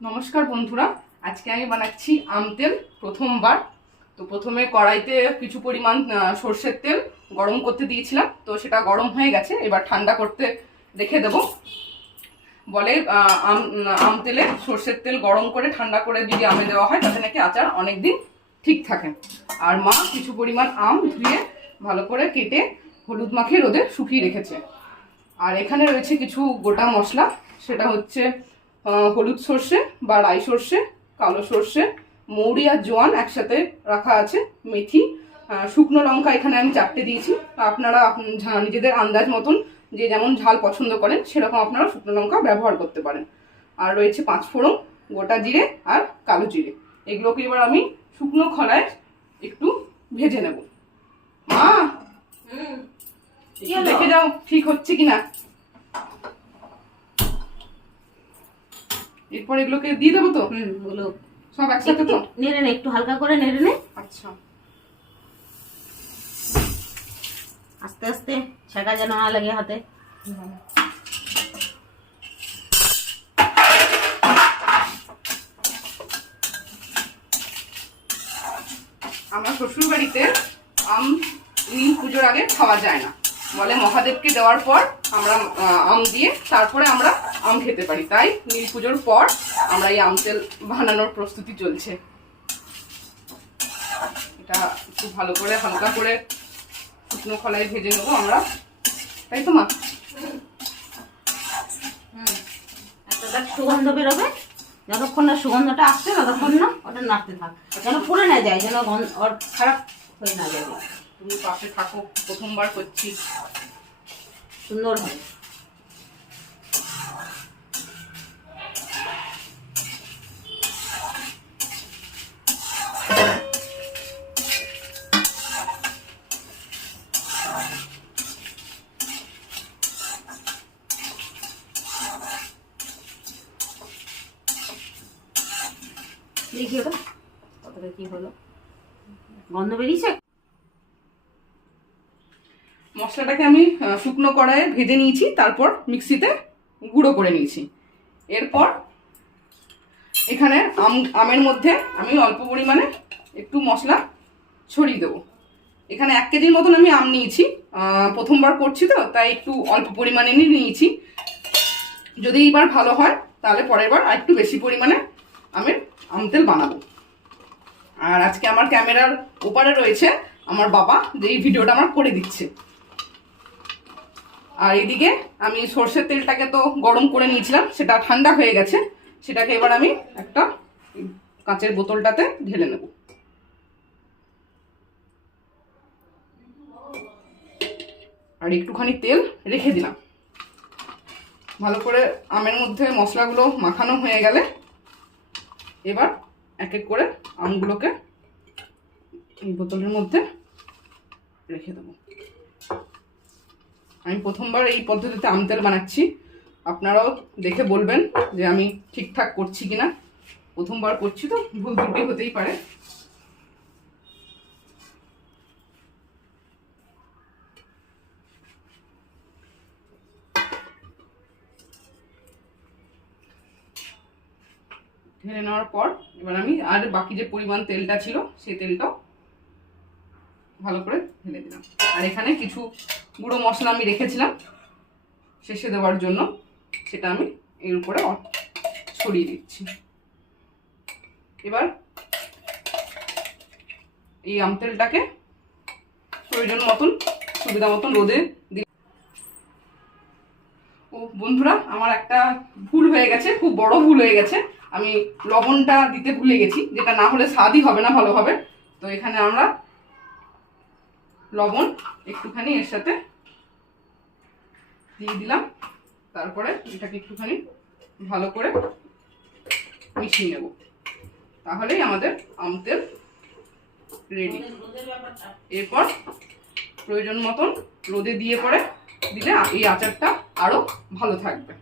নমস্কার বন্ধুরা, আজকে আমি বানাচ্ছি আম তেল প্রথমবার। তো প্রথমে কড়াইতে কিছু পরিমাণ সর্ষের তেল গরম করতে দিয়েছিলাম, তো সেটা গরম হয়ে গেছে। এবার ঠান্ডা করতে রেখে দেব। বলে আম তেলে সর্ষের তেল গরম করে ঠান্ডা করে যদি আমে দেওয়া হয় তাতে নাকি আচার অনেকদিন ঠিক থাকে। আর মা কিছু পরিমাণ আম ধুয়ে ভালো করে কেটে হলুদ মাখিয়ে রোদে শুকিয়ে রেখেছে। আর এখানে রয়েছে কিছু গোটা মশলা, সেটা হচ্ছে হলুদ সর্ষে বা রাই সর্ষে, কালো সর্ষে, মৌরি আর জোয়ান একসাথে রাখা আছে, মেথি, শুকনো লঙ্কা এখানে আমি 4টে দিয়েছি। আপনারা নিজেদের আন্দাজ মতন যে যেমন ঝাল পছন্দ করেন সেরকম আপনারা শুকনো লঙ্কা ব্যবহার করতে পারেন। আর রয়েছে 5 ফোড়ন, গোটা জিরে আর কালো জিরে। এগুলোকে এবার আমি শুকনো খোলায় একটু ভেজে নেব। মা দেখে যাও ঠিক হচ্ছে কিনা। এরপর এগুলোকে দিয়ে দেবো তো? বলো সব একসাথে তো নেড়ে নে, একটু হালকা করে নেড়ে নে। আচ্ছা, আস্তে আস্তে, ছেঁকা যেন না লাগে হাতে। আমরা শ্বশুর বাড়িতে আম নীল পুজোর আগে খাওয়া যায় না, বলে মহাদেবকে দেওয়ার পর আমরা আম দিয়ে তারপরে আমরা আম খেতে পারি। তাই নীল পুজোর পর আমরা এই আম তেল বানানোর প্রস্তুতি চলছে। এটা একটু ভালো করে হালকা করে শুকনো খোলায় ভেজে নেবো আমরা, তাই তো মা? একটা সুগন্ধ বেরোবে, যতক্ষণ না সুগন্ধটা আসছে ততক্ষণ না ওটা নাড়তে থাক, যেন পুড়ে না যায়, যেন ওর খারাপ হয়ে না যায়। তুমি পাশে থাকো, প্রথমবার করছি। সুন্দর হয়। দেখি ওটা কতটা কি হলো, গন্ধ বেরিয়েছে। মশলাটাকে আমি শুকনো কড়াইয়ে ভেজে নিয়েছি, তারপর মিক্সিতে গুঁড়ো করে নিয়েছি। এরপর এখানে আমের মধ্যে আমি অল্প পরিমাণে একটু মশলা ছড়িয়ে দেবো। এখানে 1 কেজির মতন আমি আম নিয়েছি, প্রথমবার করছি তো তাই একটু অল্প পরিমাণে নিয়েছি। যদি এইবার ভালো হয় তাহলে পরের বার আর একটু বেশি পরিমাণে আম তেল বানাবো। আর আজকে আমার ক্যামেরার ওপারে রয়েছে আমার বাবা, যে এই ভিডিওটা আমার করে দিচ্ছে। আর এদিকে আমি সর্ষের তেলটাকে তো গরম করে নিয়েছিলাম, সেটা ঠান্ডা হয়ে গেছে। সেটাকে এবার আমি একটা কাঁচের বোতলটাতে ঢেলে নেব। আর একটুখানি তেল রেখে দিলাম। ভালো করে আমের মধ্যে মশলাগুলো মাখানো হয়ে গেলে এবার এক এক করে আমগুলোকে এই বোতলের মধ্যে রেখে দেবো। আমি প্রথমবার এই পদ্ধতিতে আম তেল বানাচ্ছি, আপনারাও দেখে বলবেন যে আমি ঠিকঠাক করছি কিনা। প্রথমবার করছি তো ভুল ত্রুটি হতেই পারে। ঢেলে নেওয়ার পর এবার আমি আর বাকি যে পরিমাণ তেলটা ছিল সেই তেলটাও ভালো করে ঢেলে দিলাম। আর এখানে কিছু গুঁড়ো মশলা আমি রেখেছিলাম শেষে দেওয়ার জন্য, সেটা আমি এর উপরে ছড়িয়ে দিচ্ছি। এবার এই আম তেলটাকে প্রয়োজন মতন সুবিধা মতন রোদে দিই। ও বন্ধুরা, আমার একটা ভুল হয়ে গেছে, খুব বড় ভুল হয়ে গেছে। আমি লবণটা দিতে ভুলে গেছি, যেটা না হলে স্বাদই হবে না ভালোভাবে। তো এখানে আমরা লবণ একটুখানি এর সাথে দিয়ে দিলাম। তারপরে এটাকে একটুখানি ভালো করে মিশিয়ে নেব, তাহলেই আমাদের আম তেল রেডি। এরপর প্রয়োজন মতন রোদে দিয়ে পরে দিলে এই আচারটা আরো ভালো থাকবে।